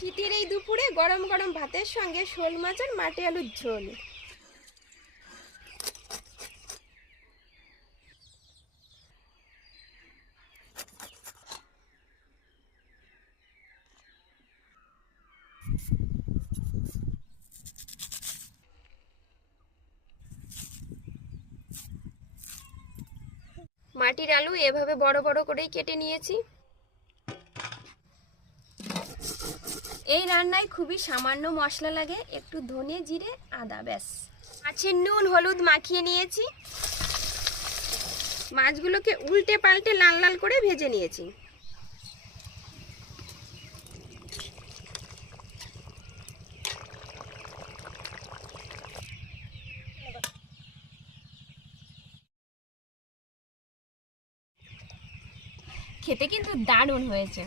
শীতের এই দুপুরে গরম গরম ভাতের সঙ্গে শোল মাছ আর মাটি আলুর ঝোল। মাটির আলু এভাবে বড় বড় করেই কেটে নিয়েছি। এই রান্নায় খুবই সামান্য মশলা লাগে একটু ধনে জিরে আদা ব্যাস। মাছের নুন হলুদ মাখিয়ে নিয়েছি। মাছগুলোকে উল্টে পাল্টে লাল লাল করে ভেজে নিয়েছি। খেতে কিন্তু দারুণ হয়েছে।